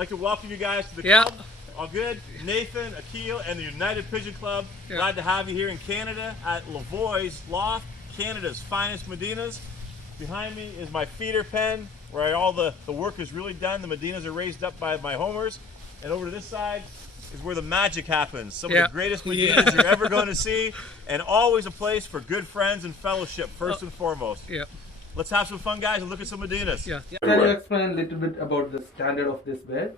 like to welcome you guys to the club. All good? Nathan, Akil, and the United Pigeon Club. Glad to have you here in Canada at Lavoie's Loft, Canada's finest Modenas. Behind me is my feeder pen, where all the work is really done. The Modenas are raised up by my homers. And over to this side is where the magic happens. Some of the greatest Modenas you're ever going to see, and always a place for good friends and fellowship, first and foremost. Let's have some fun, guys, and look at some Modenas. Can you explain a little bit about the standard of this bed?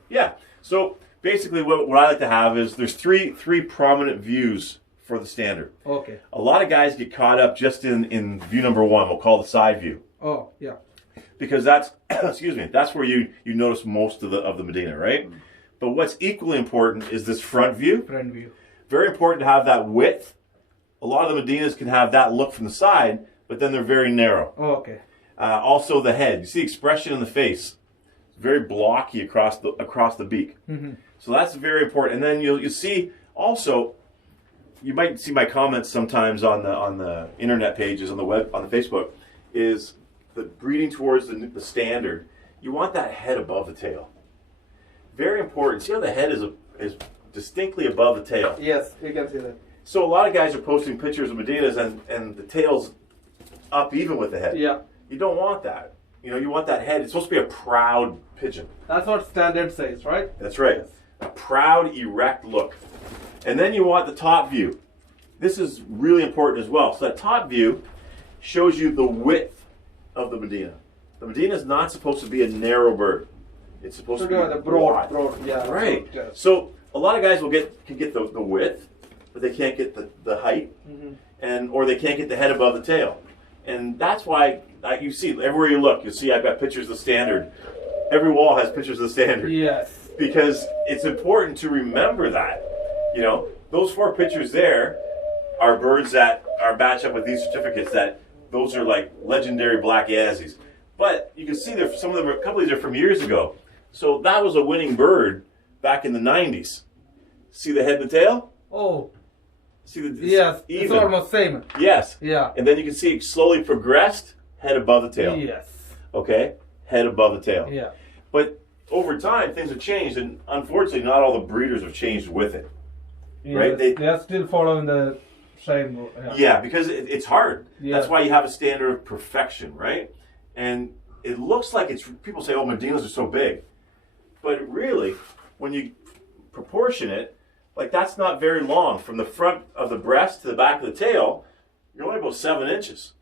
So basically what I like to have is there's three prominent views for the standard. Okay. A lot of guys get caught up just in view number one, we'll call the side view. Oh, yeah. Because that's, excuse me, that's where you notice most of the Modena, right? But what's equally important is this front view. Front view. Very important to have that width. A lot of the Modenas can have that look from the side, but then they're very narrow. Oh, okay. Also the head. You see expression in the face. It's very blocky across the beak. So that's very important. And then you'll see also, you might see my comments sometimes on the internet pages, on the web, on the Facebook, is the breeding towards the standard. You want that head above the tail. Very important. See how the head is distinctly above the tail? Yes, you can see that. So a lot of guys are posting pictures of Modenas and the tail's up even with the head. Yeah. You don't want that. You know, you want that head. It's supposed to be a proud pigeon. That's what standard says, right? That's right. Yes. A proud, erect look. And then you want the top view. This is really important as well. So that top view shows you the width of the Modena. The Modena is not supposed to be a narrow bird. It's supposed to be the broad, yeah. Right. Yes. So a lot of guys can get the width, but they can't get the height, or they can't get the head above the tail. And that's why you see everywhere you look, you'll see I've got pictures of the standard. Every wall has pictures of the standard. Yes. Because it's important to remember that. You know, those 4 pictures there are birds that are matched up with these certificates. That those are like legendary black Yazzies. But you can see some of them, a couple of these are from years ago. So that was a winning bird back in the 90s. See the head and the tail? Oh. See the yes, even. It's almost same. Yes. Yeah. And then you can see it slowly progressed, head above the tail. Yes. Okay? Head above the tail. Yeah. But over time, things have changed, and unfortunately, not all the breeders have changed with it. Yes, right? They are still following the same. Yeah, because it's hard. Yeah. That's why you have a standard of perfection, right? And it looks like people say, oh, Modenas are so big. But really, when you proportion it, like that's not very long. From the front of the breast to the back of the tail, you're only about 7 inches.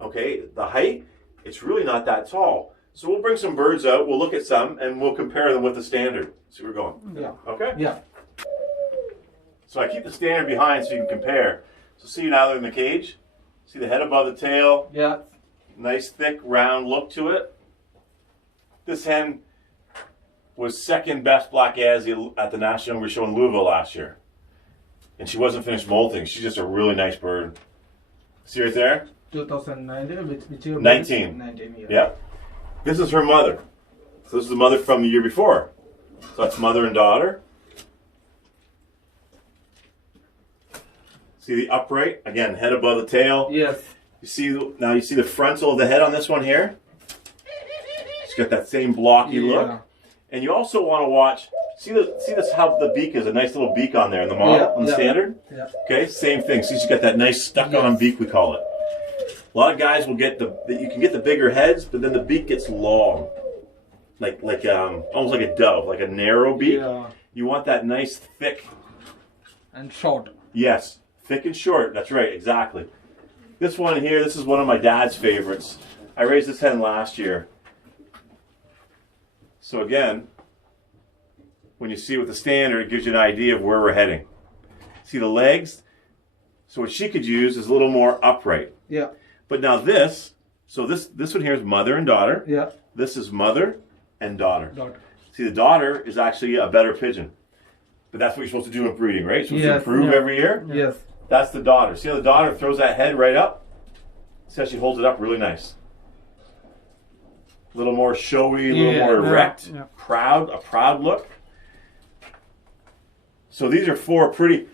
Okay, the height, it's really not that tall. So we'll bring some birds out, we'll look at some, and we'll compare them with the standard. See where we're going. Yeah. Okay? Yeah. So I keep the standard behind so you can compare. So see now they're in the cage. See the head above the tail. Yeah. Nice, thick, round look to it. This hen was 2nd best black Yazzie at the National Younger Show in Louisville last year. And she wasn't finished molting. She's just a really nice bird. See right there? 2019, which year? 19. 19, yeah. Yep. This is her mother. So this is the mother from the year before. So that's mother and daughter. See the upright? Again, head above the tail. Yes. You see the frontal of the head on this one here? It's got that same blocky look. And you also want to watch, see this how the beak is, a nice little beak on there in the model, on the standard? Yeah. Okay, same thing. See, she's got that nice stuck-on beak, we call it. A lot of guys will get you can get the bigger heads, but then the beak gets long. Like almost like a dove, like a narrow beak. Yeah. You want that nice thick. And short. Yes, thick and short, that's right, exactly. This one here, this is one of my dad's favorites. I raised this hen last year. So again, when you see it with the standard, it gives you an idea of where we're heading. See the legs? So what she could use is a little more upright. Yeah. But now this one here is mother and daughter. Yeah. This is mother and daughter. See, the daughter is actually a better pigeon. But that's what you're supposed to do with breeding, right? You're supposed to improve every year? Yes. That's the daughter. See how the daughter throws that head right up? See how she holds it up really nice. A little more showy, a little more erect, a proud look. So these are 4 pretty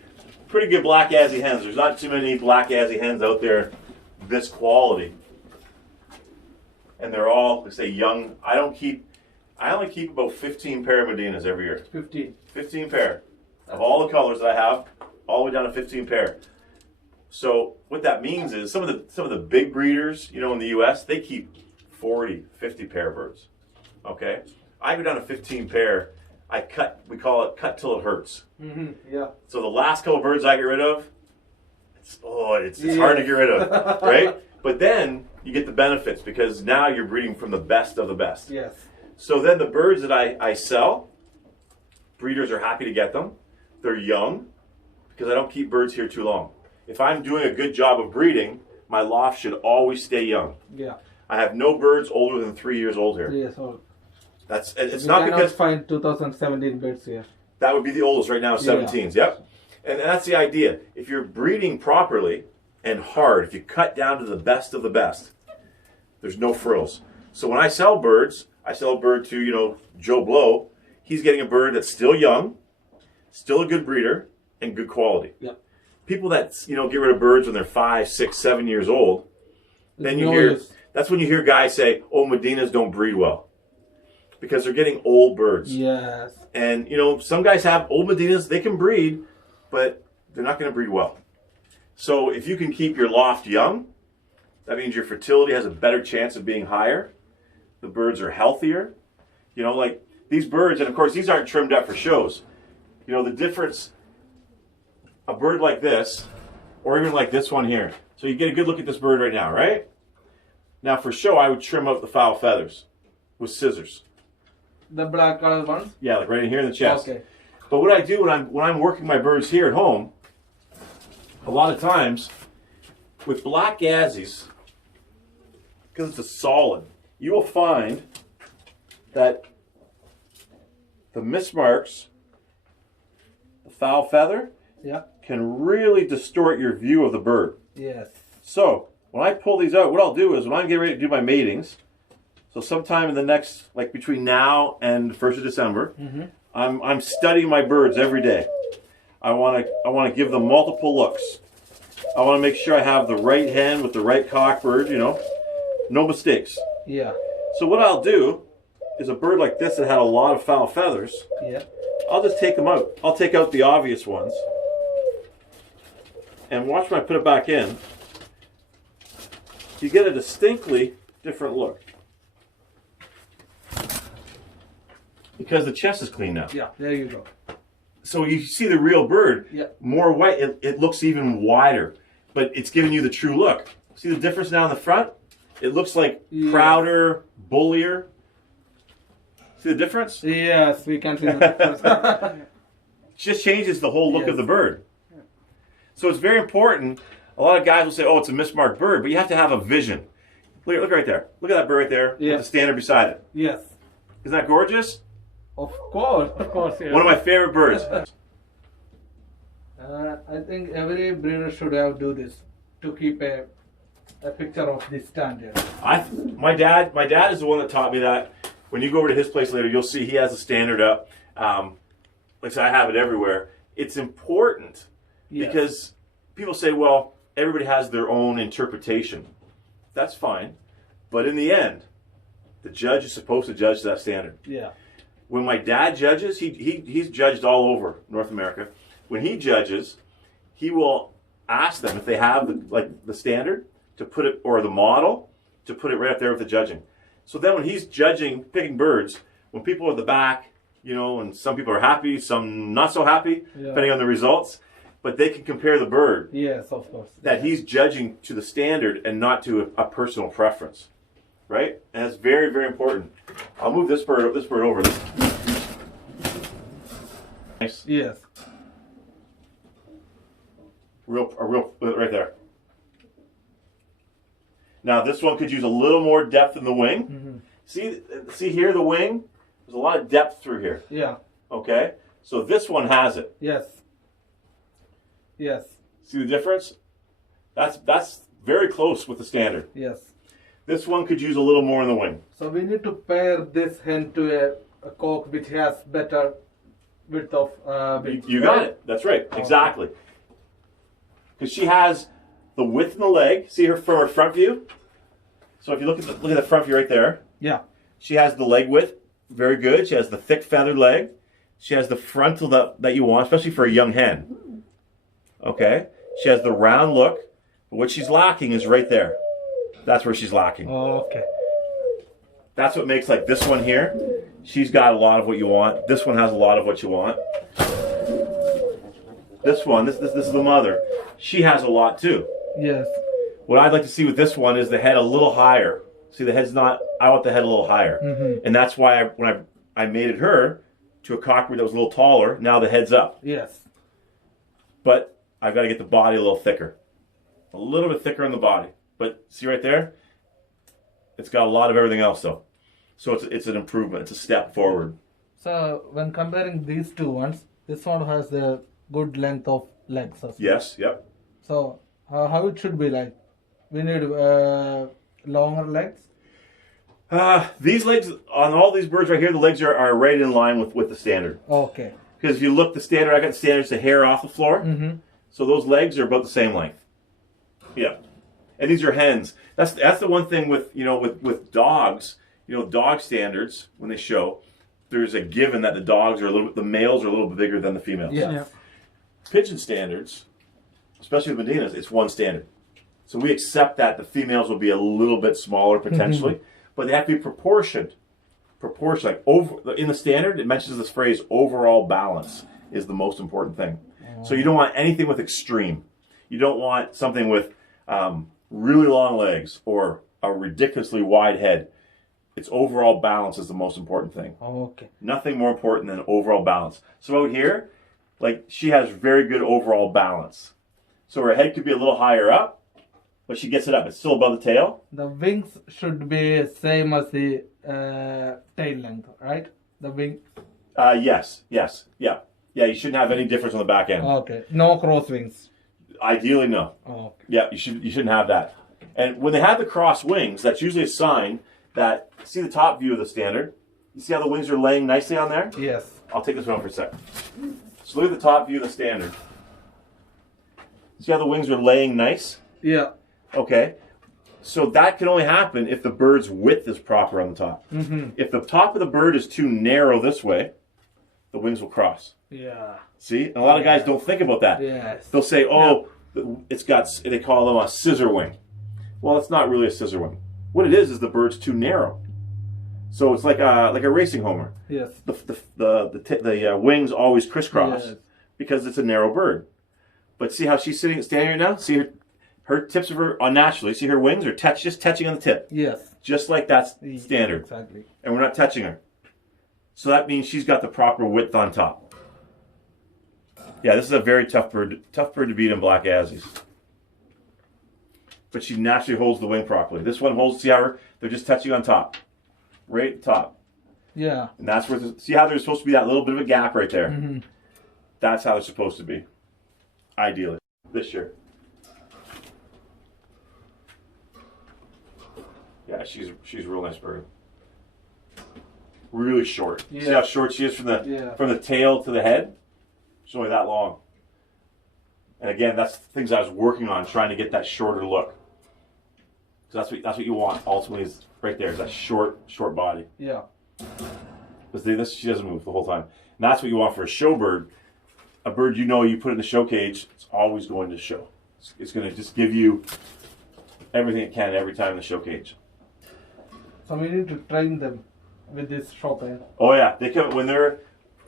good black Yazzie hens. There's not too many black Yazzie hens out there this quality. And they're all, let's say, young. I don't keep I only keep about 15 pair of Modenas every year. 15. 15 pair of all the colors that I have, all the way down to 15 pair. So what that means is some of the big breeders, you know, in the U.S., they keep 40, 50 pair of birds. Okay, I go down to 15 pair. I cut. We call it cut till it hurts. Yeah. So the last couple of birds I get rid of, it's hard to get rid of, right? But then you get the benefits because now you're breeding from the best of the best. Yes. So then the birds that I sell, breeders are happy to get them. They're young because I don't keep birds here too long. If I'm doing a good job of breeding, my loft should always stay young. Yeah. I have no birds older than 3 years old here. 3 years old. It's We not cannot because find 2017 birds here. that would be the oldest right now, 17s. Yep. And that's the idea. If you're breeding properly and hard, if you cut down to the best of the best, there's no frills. So when I sell birds, I sell a bird to, you know, Joe Blow. He's getting a bird that's still young, still a good breeder, and good quality. Yep. People that, you know, get rid of birds when they're 5, 6, 7 years old, then you hear, that's when you hear guys say, oh, Modenas don't breed well. Because they're getting old birds. Yes. And, you know, some guys have old Modenas, they can breed, but they're not going to breed well. So if you can keep your loft young, that means your fertility has a better chance of being higher. The birds are healthier. You know, like these birds, and of course these aren't trimmed up for shows. You know, the difference, a bird like this, or even like this one here. So you get a good look at this bird right now, right? Now for show, I would trim out the foul feathers with scissors. The black color ones? Yeah, like right in here in the chest. Okay. But what I do when I'm working my birds here at home, a lot of times with black Yazzies, because it's a solid, you will find that the mismarks, the foul feather, can really distort your view of the bird. Yes. So when I pull these out, what I'll do is when I'm getting ready to do my matings, so sometime in the next, like between now and the 1st of December, I'm studying my birds every day. I want to give them multiple looks. I want to make sure I have the right hen with the right cock bird, you know, no mistakes. Yeah. So what I'll do is a bird like this that had a lot of foul feathers, I'll just take them out. I'll take out the obvious ones. And watch when I put it back in. You get a distinctly different look. Because the chest is clean now. Yeah, there you go. So you see the real bird, more white, it looks even wider, but it's giving you the true look. See the difference now in the front? It looks like prouder, bullier. See the difference? Yes, we can see the difference. Just changes the whole look of the bird. So it's very important. A lot of guys will say, oh, it's a mismarked bird, but you have to have a vision. Look right there. Look at that bird right there with the standard beside it. Yes. Isn't that gorgeous? Of course. Yeah. One of my favorite birds. I think every breeder should have do this to keep a picture of this standard. My dad is the one that taught me that. When you go over to his place later, you'll see he has a standard up. Like I said, I have it everywhere. It's important because people say, well, everybody has their own interpretation. That's fine. But in the end, the judge is supposed to judge that standard. Yeah. When my dad judges, he's judged all over North America. When he judges, he will ask them if they have the standard to put it, or the model, to put it right up there with the judging. So then when he's judging, picking birds, when people are at the back, you know, and some people are happy, some not so happy, depending on the results, but they can compare the bird. Yes, of course. That he's judging to the standard and not to a personal preference. Right? And that's very, very important. I'll move this bird over. Nice. Yes. Right there. Now this one could use a little more depth in the wing. See here the wing? There's a lot of depth through here. Yeah. Okay? So this one has it. Yes. Yes. See the difference? That's very close with the standard. Yes. This one could use a little more in the wing. So we need to pair this hen to a cock which has better width of wings. You got it. That's right. Exactly. Because she has the width in the leg. See her from her front view? So if you look at the front view right there. Yeah. She has the leg width very good. She has the thick feathered leg. She has the frontal that you want, especially for a young hen. Okay? She has the round look. But what she's lacking is right there. That's where she's lacking. Oh, okay. That's what makes like this one here. She's got a lot of what you want. This one has a lot of what you want. This one, this is the mother. She has a lot too. Yes. What I'd like to see with this one is the head a little higher. See, the head's not, I want the head a little higher. Mm-hmm. And that's why when I mated her to a cockbreed that was a little taller, now the head's up. Yes. But I've got to get the body a little thicker. A little bit thicker on the body. But see right there? It's got a lot of everything else though. So it's an improvement. It's a step forward. So when comparing these two ones, this one has the good length of legs as well. Yes, yep. So how it should be like? We need longer legs? These legs, on all these birds right here, the legs are right in line with the standard. Okay. Because if you look the standard, I got the standard, it's a hair off the floor. Mm-hmm. So those legs are about the same length. Yeah. And these are hens. That's the one thing with with dogs, dog standards, when they show, there's a given that the dogs are the males are a little bit bigger than the females. Yeah. Pigeon standards, especially with Modenas, it's one standard. So we accept that the females will be a little bit smaller potentially, but they have to be proportioned. Like in the standard, it mentions this phrase, overall balance is the most important thing. So you don't want anything with extreme. You don't want something with really long legs or a ridiculously wide head. It's overall balance is the most important thing. Okay. Nothing more important than overall balance. So out here, like she has very good overall balance. So her head could be a little higher up, but she gets it up. It's still above the tail. The wings should be same as the tail length, right? The wing. Yes. Yeah. You shouldn't have any difference on the back end. Okay. No cross wings. Ideally, no. Okay. Yeah, you shouldn't have that. And when they have the cross wings, that's usually a sign that, see the top view of the standard? You see how the wings are laying nicely on there? Yes. I'll take this one for a sec. So look at the top view of the standard. See how the wings are laying nice? Yeah. Okay. So that can only happen if the bird's width is proper on the top. Mm-hmm. If the top of the bird is too narrow this way, the wings will cross. Yeah. See? And a lot of guys don't think about that. Yes. They'll say, it's got, they call them a scissor wing. Well, it's not really a scissor wing. What it is the bird's too narrow. So it's like a racing homer. Yes. The wings always crisscross because it's a narrow bird. But see how she's standing right now? See her tips of her unnaturally. See her wings are just touching on the tip. Yes. Just like that's standard. Exactly. And we're not touching her. So that means she's got the proper width on top. Yeah, this is a very tough bird to beat in black Aussies. But she naturally holds the wing properly. This one holds, see how they're just touching on top. Right at the top. Yeah. And that's where, see how there's supposed to be that little bit of a gap right there? Mm-hmm. That's how it's supposed to be. Ideally. This year. Yeah, she's a real nice bird. Really short. Yeah. See how short she is from the tail to the head? She's only that long. And again, that's the things I was working on, trying to get that shorter look. So that's what you want ultimately is right there, is that short body. Yeah. Because she doesn't move the whole time. And that's what you want for a show bird. A bird you put in the show cage, it's always going to show. It's going to just give you everything it can every time in the show cage. So we need to train them with this show pen. Oh yeah, they come when they're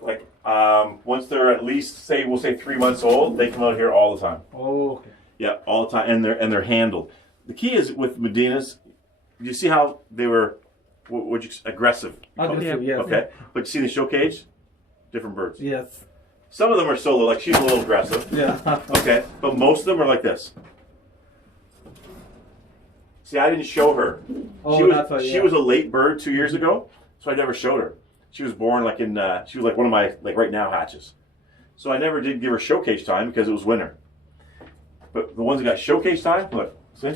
like once they're at least we'll say 3 months old, they come out here all the time. Oh, okay. Yeah, all the time, and they're handled. The key is with Modenas. You see how they were aggressive? Aggressive, yes. Okay, but you see the show cage, different birds. Yes. Some of them are solo, like she's a little aggressive. Yeah. Okay, but most of them are like this. See, I didn't show her. Oh, she was a late bird 2 years ago, so I never showed her. She was born she was like one of my right now hatches. So I never did give her showcase time because it was winter. But the ones that got showcase time, look, see?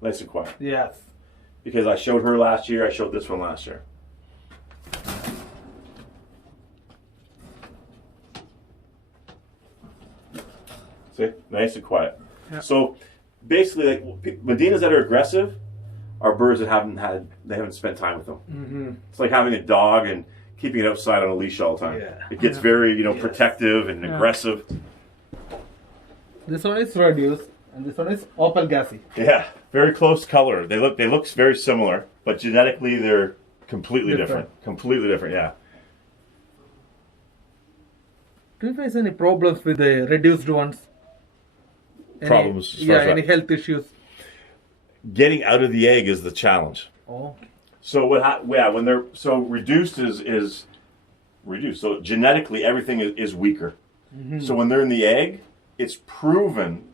Nice and quiet. Yes. Because I showed her last year, I showed this one last year. See? Nice and quiet. Yeah. So basically, like Modenas that are aggressive, are birds that haven't spent time with them. Mm-hmm. It's like having a dog and keeping it outside on a leash all the time. Yeah. It gets very, protective and aggressive. This one is reduced, and this one is opal gassy. Yeah, very close color. They look very similar, but genetically they're completely different. Completely different, yeah. Do you face any problems with the reduced ones? Problems? Any health issues? Getting out of the egg is the challenge. Oh. So when they're reduced is reduced. So genetically everything is weaker. Mm-hmm. So when they're in the egg, it's proven,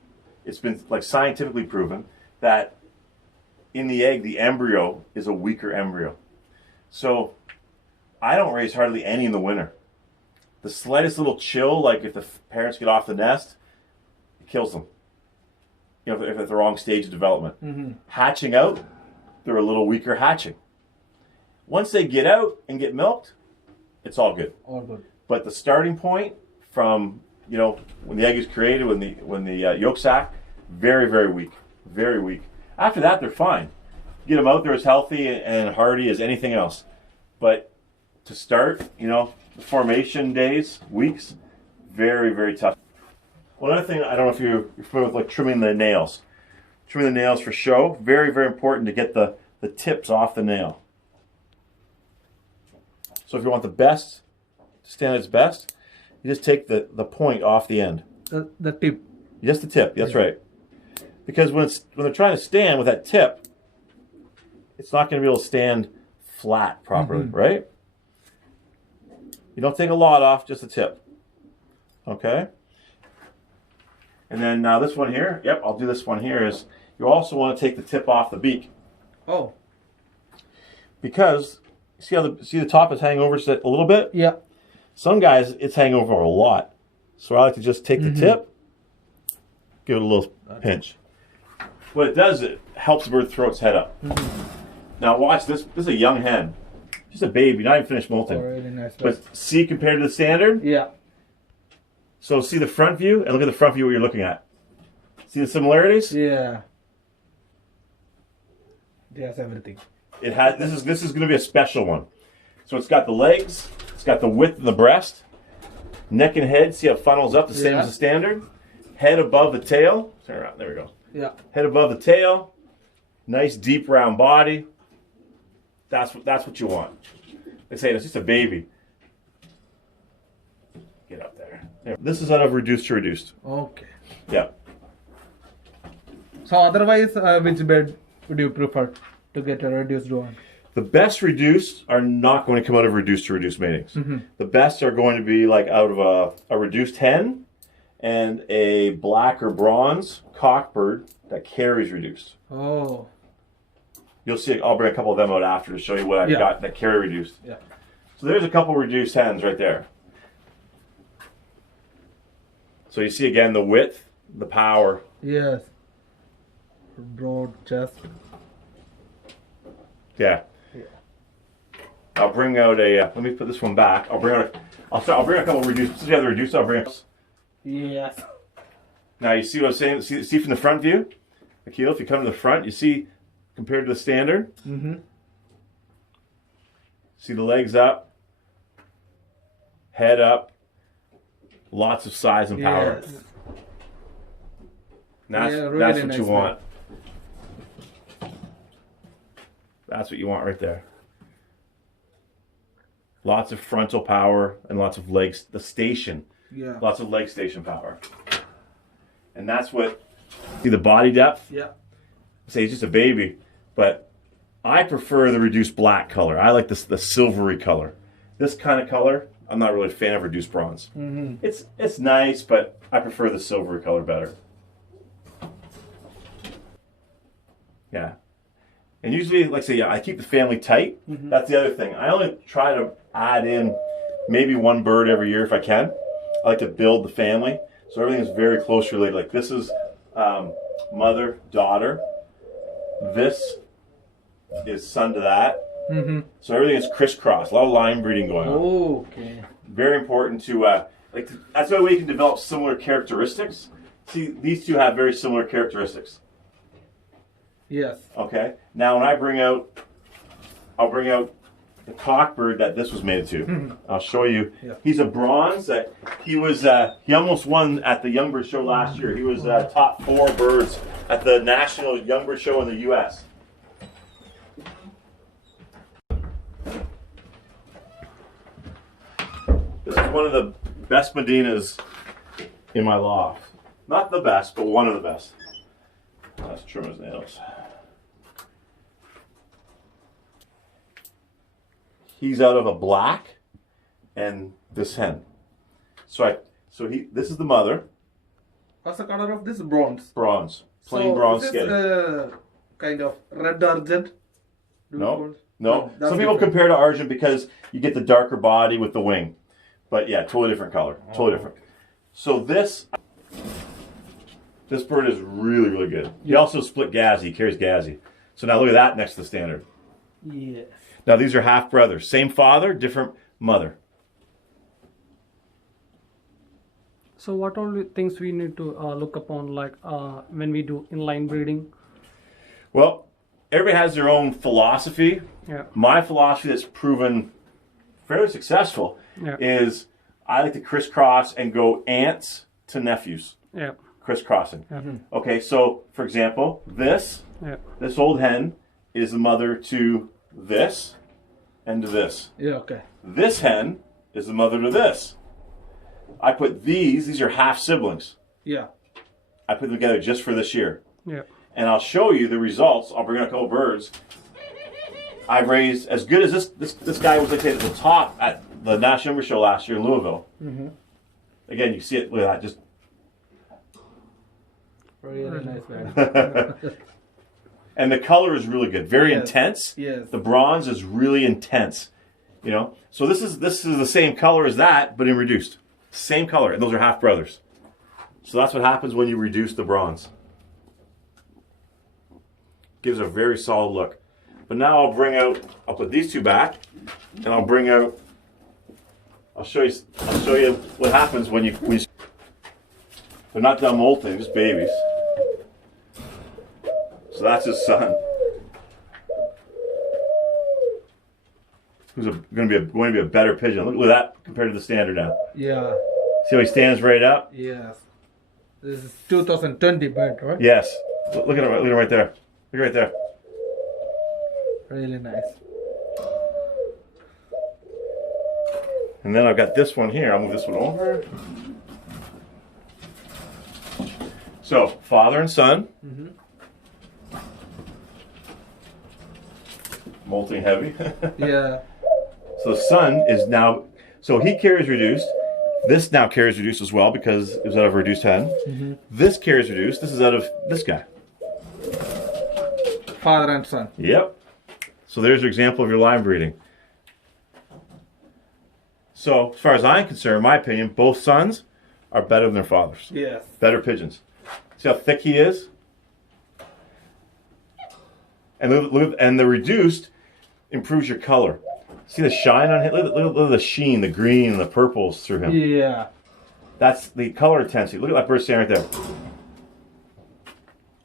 it's been like scientifically proven that in the egg the embryo is a weaker embryo. So I don't raise hardly any in the winter. The slightest little chill, like if the parents get off the nest, it kills them. If they're at the wrong stage of development. Mm-hmm. Hatching out, they're a little weaker hatching. Once they get out and get milked, it's all good. All good. But the starting point from, when the egg is created, when the yolk sac, very, very weak. Very weak. After that, they're fine. Get them out there as healthy and hardy as anything else. But to start, the formation days, weeks, very, very tough. One other thing, I don't know if you're familiar with trimming the nails. Trimming the nails for show, very, very important to get the tips off the nail. So if you want the best to stand its best, you just take the point off the end. The tip. Just the tip, that's right. Because when they're trying to stand with that tip, it's not going to be able to stand flat properly, right? You don't take a lot off, just the tip. Okay? And then now this one here, I'll do this one here, is you also want to take the tip off the beak. Oh. Because, see the top is hanging over just a little bit? Yeah. Some guys, it's hanging over a lot. So I like to just take the tip, give it a little pinch. What it does, it helps the bird throw its head up. Now watch this. This is a young hen. Just a baby, not even finished molting. Oh, really nice. But see compared to the standard? Yeah. So see the front view, and look at the front view what you're looking at. See the similarities? Yeah. It has everything. It has. This is going to be a special one. So it's got the legs, it's got the width of the breast, neck and head. See how it funnels up the same as the standard. Head above the tail. Turn around. There we go. Yeah. Head above the tail. Nice deep round body. That's what you want. They say it's just a baby. Get up there. This is out of reduced to reduced. Okay. Yeah. So otherwise, which bed would you prefer to get a reduced one? The best reduced are not going to come out of reduced to reduced matings. Mm-hmm. The best are going to be like out of a reduced hen and a black or bronze cockbird that carries reduced. Oh. You'll see, I'll bring a couple of them out after to show you what I've got that carry reduced. Yeah. So there's a couple reduced hens right there. So you see again the width, the power. Yes. Broad chest. Yeah. I'll bring out a. Let me put this one back. I'll bring out a couple reduced. Since you have the reduced, I'll bring. Yes. Now you see what I'm saying. See from the front view, Akil. If you come to the front, you see compared to the standard. Mm-hmm. See the legs up, head up, lots of size and power. Yes. That's what you want. That's what you want right there. Lots of frontal power and lots of legs. The station. Yeah. Lots of leg station power. And that's what. See the body depth? Yeah. Say he's just a baby, but I prefer the reduced black color. I like the silvery color. This kind of color, I'm not really a fan of reduced bronze. Mm-hmm. It's nice, but I prefer the silvery color better. Yeah. And usually, like I say, I keep the family tight. Mm-hmm. That's the other thing. I only try to add in maybe one bird every year if I can. I like to build the family. So everything is very close related. Like this is mother, daughter. This is son to that. Mm-hmm. So everything is crisscross. A lot of line breeding going on. Oh, okay. Very important to, that's the way we can develop similar characteristics. See, these two have very similar characteristics. Yes. Okay. Now when I'll bring out the cockbird that this was mated to. I'll show you. Yeah. He's a bronze that he was. He almost won at the Youngbird Show last year. He was top 4 birds at the National Youngbird Show in the U.S. This is one of the best Modenas in my loft. Not the best, but one of the best. Let's trim his nails. He's out of a black and this hen. This is the mother. What's the color of this? Bronze. Bronze. Plain bronze is this, skin. kind of red argent? No. That's Some people different. compare to argent because you get the darker body with the wing. But yeah, totally different color. Totally different. So this bird is really, really good. He also split gazi. He carries gazi. So now look at that next to the standard. Yes. Now these are half brothers. Same father, different mother. So what all the things we need to look upon, like when we do inline breeding? Well, everybody has their own philosophy. Yeah. My philosophy that's proven fairly successful is I like to crisscross and go aunts to nephews. Yeah. Crisscrossing. Okay, so for example, this old hen is the mother to this and to this. Yeah, okay. This hen is the mother to this. I put these are half siblings. Yeah. I put them together just for this year. Yeah. And I'll show you the results. I'll bring out a couple birds. I've raised as good as this guy was, like, at the top at the National Youngbird Show last year in Louisville. Again, you see it, look at that, just Really nice, man. and the color is really good, very Yes. intense. Yes. The bronze is really intense, you know. So this is the same color as that, but in reduced. Same color, and those are half brothers. So that's what happens when you reduce the bronze. Gives a very solid look. But now I'll put these two back, and I'll show you what happens when you they're not dumb old things, just babies. So that's his son, who's going to be a better pigeon. Look at that compared to the standard now. Yeah. See how he stands right up? Yes. This is 2020 bird, right? Yes. Look at him right there. Look right there. Really nice. And then I've got this one here. I'll move this one over. So, father and son. Molting heavy. Yeah. So the son is now, so he carries reduced. This now carries reduced as well because it was out of a reduced hen. This carries reduced. This is out of this guy. Father and son. Yep. So there's your example of your line breeding. So as far as I'm concerned, in my opinion, both sons are better than their fathers. Yes. Better pigeons. See how thick he is? And the reduced improves your color. See the shine on him? Look at the sheen, the green and the purples through him. Yeah. That's the color intensity. Look at that bird standing right there.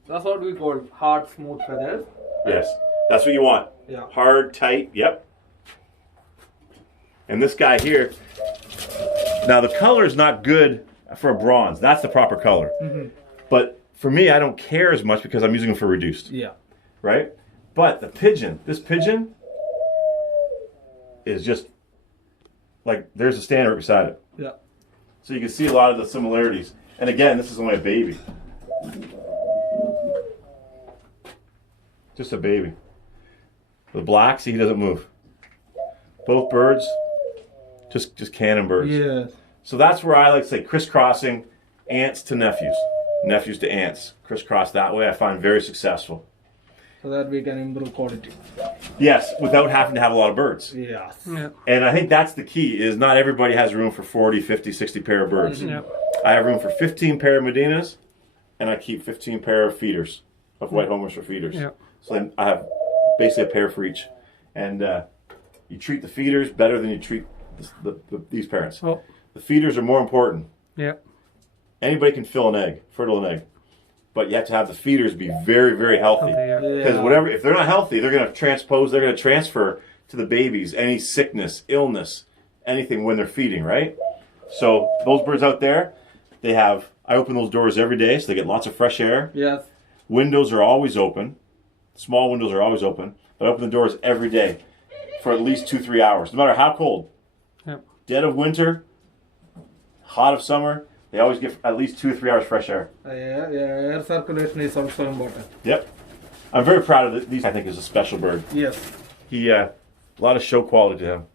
That's what we call hard, smooth feathers. Yes. That's what you want. Yeah. Hard, tight, yep. And this guy here, now the color is not good for a bronze. That's the proper color. But for me, I don't care as much because I'm using them for reduced. Yeah. Right? But the pigeon, this pigeon is just like, there's a standard beside it. Yeah. So you can see a lot of the similarities. And again, this is only a baby. Just a baby. The black, see, he doesn't move. Both birds, just cannon birds. Yes. So that's where I like to say crisscrossing aunts to nephews, nephews to aunts. Crisscross that way I find very successful. So that we can improve quality. Yes, without having to have a lot of birds. Yes. Yeah. And I think that's the key, is not everybody has room for 40, 50, 60 pair of birds. Yeah. I have room for 15 pair of Modenas, and I keep 15 pair of feeders, of white homers for feeders. Yeah. So then I have basically a pair for each. And you treat the feeders better than you treat these parents. Oh. The feeders are more important. Yeah. Anybody can fill an egg, fertile an egg. but you have to have the feeders be very, very healthy. Because whatever, if they're not healthy, they're going to transpose, they're going to transfer to the babies any sickness, illness, anything when they're feeding, right? So those birds out there, they have, I open those doors every day so they get lots of fresh air. Yes. Windows are always open. Small windows are always open. But I open the doors every day for at least 2-3 hours, no matter how cold. Yep. Dead of winter, hot of summer, they always get at least 2 or 3 hours fresh air. Air circulation is also important. Yep. I'm very proud of these. I think is a special bird. Yes. He, a lot of show quality to him.